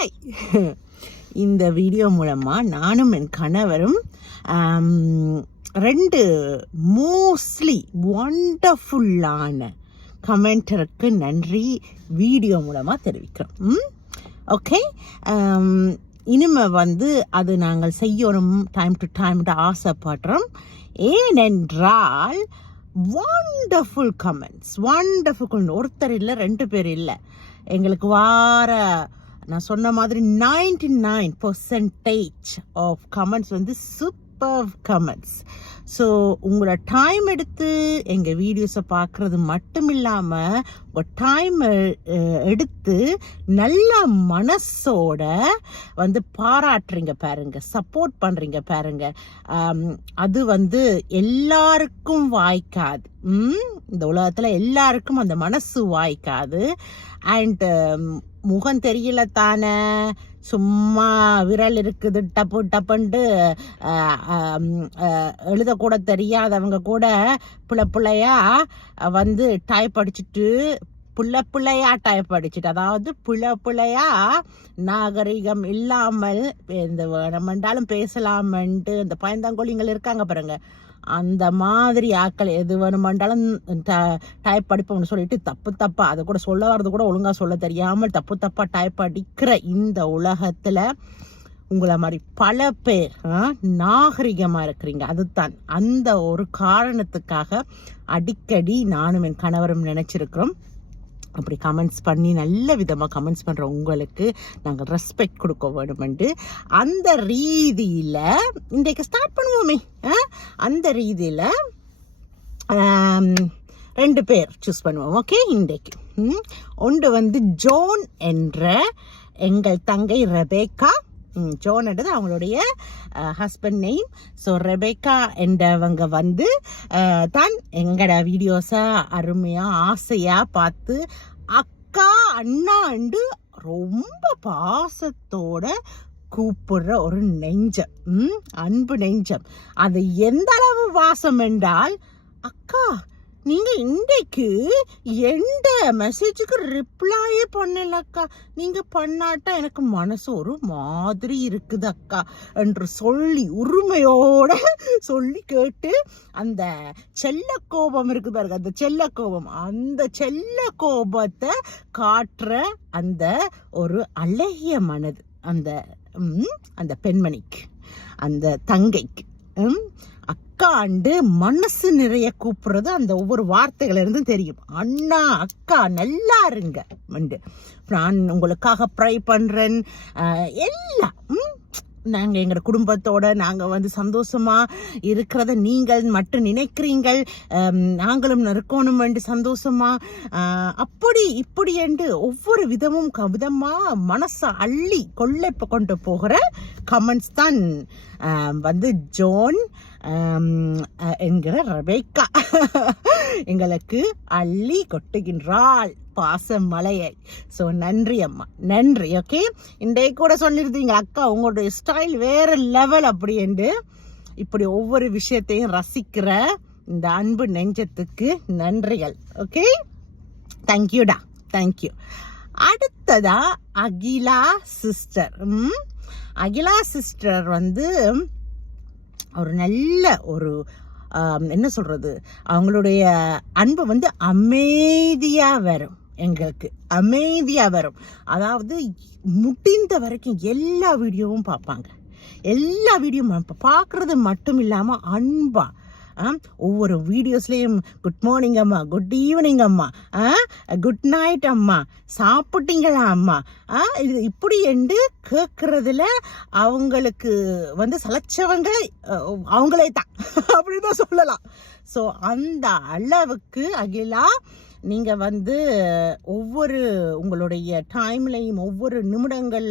Hi. இந்த video மூலமாக நானும் என் கணவரும் 2 மோஸ்ட்லி ஒண்டர்ஃபுல்லான கமெண்டருக்கு நன்றி வீடியோ மூலமாக தெரிவிக்கிறோம். ஓகே, இனிமே அது நாங்கள் செய்யணும் டைம் டு டைம் ஆசைப்படுறோம். ஏனென்றால் வண்டர்ஃபுல் கமெண்ட்ஸ், வண்டர்ஃபுல், ஒருத்தர் இல்லை 2 பேர் இல்லை, எங்களுக்கு நான் சொன்ன மாதிரி 99% of comments super comments. So உங்களோட டைம் எடுத்து எங்கள் வீடியோஸை பார்க்குறது மட்டும் இல்லாமல் உங்கள் டைம் எடுத்து நல்ல மனசோட பாராட்டுறீங்க பாருங்க, சப்போர்ட் பண்ணுறீங்க பாருங்க. அது எல்லாருக்கும் வாய்க்காது. இந்த உலகத்தில் எல்லாருக்கும் அந்த மனசு வாய்க்காது. அண்ட் முகம் தெரியல தானே, சும்மா விரல் இருக்குது டப்பு டப்புன்ட்டு எழுதக்கூட தெரியாதவங்க கூட பிள்ளையா டைப் அடிச்சுட்டு பிள்ளையா டைப் அடிச்சுட்டு, அதாவது பிள்ளையா நாகரிகம் இல்லாமல் இந்த வேணுமென்றாலும் பேசலாமன்ட்டு இந்த பயந்தாங்கோழிங்கள் இருக்காங்க பாருங்க, அந்த மாதிரி ஆக்கள் எது வேணுமென்றாலும் டைப் அடிப்போம்னு சொல்லிட்டு தப்பா அதை கூட சொல்ல வர்றது கூட ஒழுங்கா சொல்ல தெரியாமல் தப்பா டைப் அடிக்கிற இந்த உலகத்துல உங்களை மாதிரி பல பேர் நாகரிகமா இருக்கிறீங்க. அதுதான் அந்த ஒரு காரணத்துக்காக அடிக்கடி நானும் என் கணவரும் நினைச்சிருக்கிறோம். அப்படி கமெண்ட்ஸ் பண்ணி நல்ல விதமாக கமெண்ட்ஸ் பண்ணுற உங்களுக்கு நாங்கள் ரெஸ்பெக்ட் கொடுக்க வேணுமெண்டு அந்த ரீதியில் இன்றைக்கு ஸ்டார்ட் பண்ணுவோமே. அந்த ரீதியில் 2 பேர் சூஸ் பண்ணுவோம். ஓகே, இன்றைக்கு ஒன்று ஜோன் என்ற எங்கள் தங்கை ரெபேக்கா. ஜோன் என்றது அவங்களுடைய ஹஸ்பண்ட் நேம். ஸோ ரெபேக்கா என்றவங்க தான் எங்களோட வீடியோஸை அருமையாக ஆசையாக பார்த்து அக்கா அண்ணாண்டு ரொம்ப பாசத்தோட கூப்பிடுற ஒரு நெஞ்சம், அன்பு நெஞ்சம். அது எந்த அளவு வாசம் என்றால், அக்கா நீங்க இன்றைக்கு எந்த மெசேஜுக்கு ரிப்ளையே பண்ணலக்கா, நீங்க பண்ணாட்டா எனக்கு மனசு ஒரு மாதிரி இருக்குது அக்கா என்று சொல்லி உரிமையோட சொல்லி கேட்டு, அந்த செல்ல கோபம் இருக்கு பாருங்க, அந்த செல்ல கோபத்தை காட்டுற அந்த ஒரு அழகிய மனது அந்த பெண்மணிக்கு, அந்த தங்கைக்கு அக்காண்டு மனசு நிறைய கூப்பிடுறது அந்த ஒவ்வொரு வார்த்தைகள் இருந்தும் தெரியும். அண்ணா அக்கா நல்லா இருங்க, நான் உங்களுக்காக ப்ரை பண்றேன். எல்லாம் நாங்க எங்க குடும்பத்தோட நாங்க சந்தோஷமா இருக்கிறத நீங்கள் மட்டும் நினைக்கிறீங்கள், நாங்களும் இருக்கணும் சந்தோஷமா அப்படி இப்படி என்று ஒவ்வொரு விதமா மனசை அள்ளி கொள்ளை கொண்டு போகிற கமெண்ட்ஸ் தான் ஜோன் என்கிற ரெபேக்கா எங்களுக்கு அள்ளி கொட்டுகின்றாள் பாச மலையை. ஸோ நன்றி அம்மா, நன்றி. ஓகே, இன்றைக்கு கூட சொல்லியிருந்தீங்க அக்கா உங்களுடைய ஸ்டைல் வேற லெவல் அப்படி என்று. இப்படி ஒவ்வொரு விஷயத்தையும் ரசிக்கிற இந்த அன்பு நெஞ்சத்துக்கு நன்றிகள். ஓகே, தேங்க்யூடா, தேங்க்யூ. அடுத்ததா அகிலா சிஸ்டர். அகிலா சிஸ்டர் ஒரு நல்ல ஒரு என்ன சொல்றது, அவங்களுடைய அன்பு அமைதியா வரும், எங்களுக்கு அமைதியா வரும். அதாவது முடிந்த வரைக்கும் எல்லா வீடியோவும் பார்ப்பாங்க, எல்லா வீடியோவும் பார்க்கறது மட்டும் இல்லாம அன்பா ஒவ்வொரு வீடியோஸ்லயும் குட் மார்னிங் அம்மா, குட் ஈவினிங் அம்மா, குட் நைட் அம்மா, சாப்பிட்டீங்களா அம்மா, இது இப்படி என்று கேட்கறதுல அவங்களுக்கு சலைச்சவங்க அவங்களே தான் அப்படிதான் சொல்லலாம். ஸோ அந்த அளவுக்கு அகிலா நீங்க ஒவ்வொரு உங்களுடைய டைம்லையும் ஒவ்வொரு நிமிடங்கள்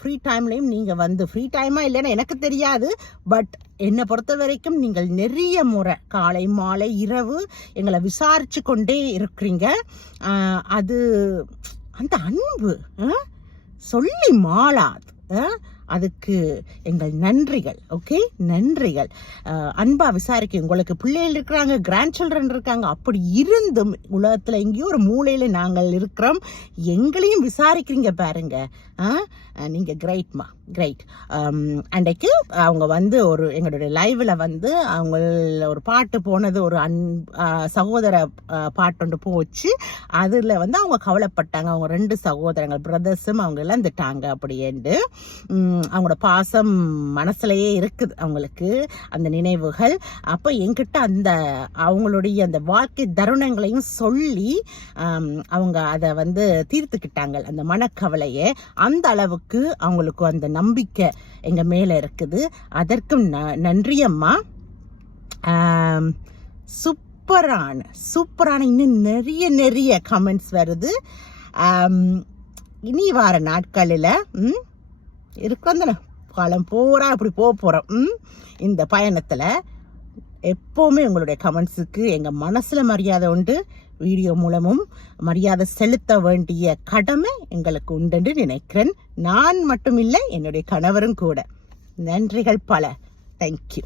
ஃப்ரீ டைம்லையும் நீங்க ஃப்ரீ டைமா இல்லைன்னா எனக்கு தெரியாது, பட் என்னை பொறுத்த வரைக்கும் நீங்கள் நிறைய முறை காலை மாலை இரவு எங்களை விசாரிச்சு கொண்டே இருக்கிறீங்க. அது அந்த அன்பு சொல்லி மாளாது. அதுக்கு எங்கள் நன்றிகள். ஓகே, நன்றிகள். அன்பா விசாரிக்க, உங்களுக்கு பிள்ளைகள் இருக்கிறாங்க, கிராண்ட் சில்ட்ரன் இருக்காங்க, அப்படி இருந்தும் உலகத்துல எங்கேயோ ஒரு மூலையில நாங்கள் இருக்கிறோம், எங்களையும் விசாரிக்கிறீங்க பாருங்க. நீங்க கிரேட்மா, கிரேட். அன்றைக்கு அவங்க வந்து ஒரு எங்களுடைய லைவ்ல வந்து அவங்க ஒரு பாட்டு போனது, ஒரு சகோதர பாட்டு ஒன்று போச்சு. அதுல வந்து அவங்க கவலைப்பட்டாங்க. அவங்க 2 சகோதரங்கள் பிரதர்ஸும் அவங்க இழந்துட்டாங்க அப்படின்ட்டு. அவங்களோட பாசம் மனசுலயே இருக்குது அவங்களுக்கு, அந்த நினைவுகள். அப்ப என்கிட்ட அந்த அவங்களுடைய அந்த வாழ்க்கை தருணங்களையும் சொல்லி அவங்க அதை வந்து தீர்த்துக்கிட்டாங்க, அந்த மனக்கவலையை. அந்த அளவுக்கு அவங்களுக்கு அந்த நம்பிக்கை எங்க மேல இருக்குது. அதற்கும் நன்றி அம்மா. சூப்பரான இன்னும் நிறைய கமெண்ட்ஸ் வருது. இனி வார நாட்களில் இருக்கிற காலம் பூரா அப்படி போறோம். இந்த பயணத்துல எப்பவுமே உங்களுடைய கமெண்ட்ஸுக்கு எங்க மனசுல மரியாதை உண்டு. வீடியோ மூலமும் மரியாதை செலுத்த வேண்டிய கடமை எங்களுக்கு உண்டு நினைக்கிறேன். நான் மட்டும் இல்லை, என்னுடைய கணவரும் கூட. நன்றிகள் பல. தேங்க்யூ.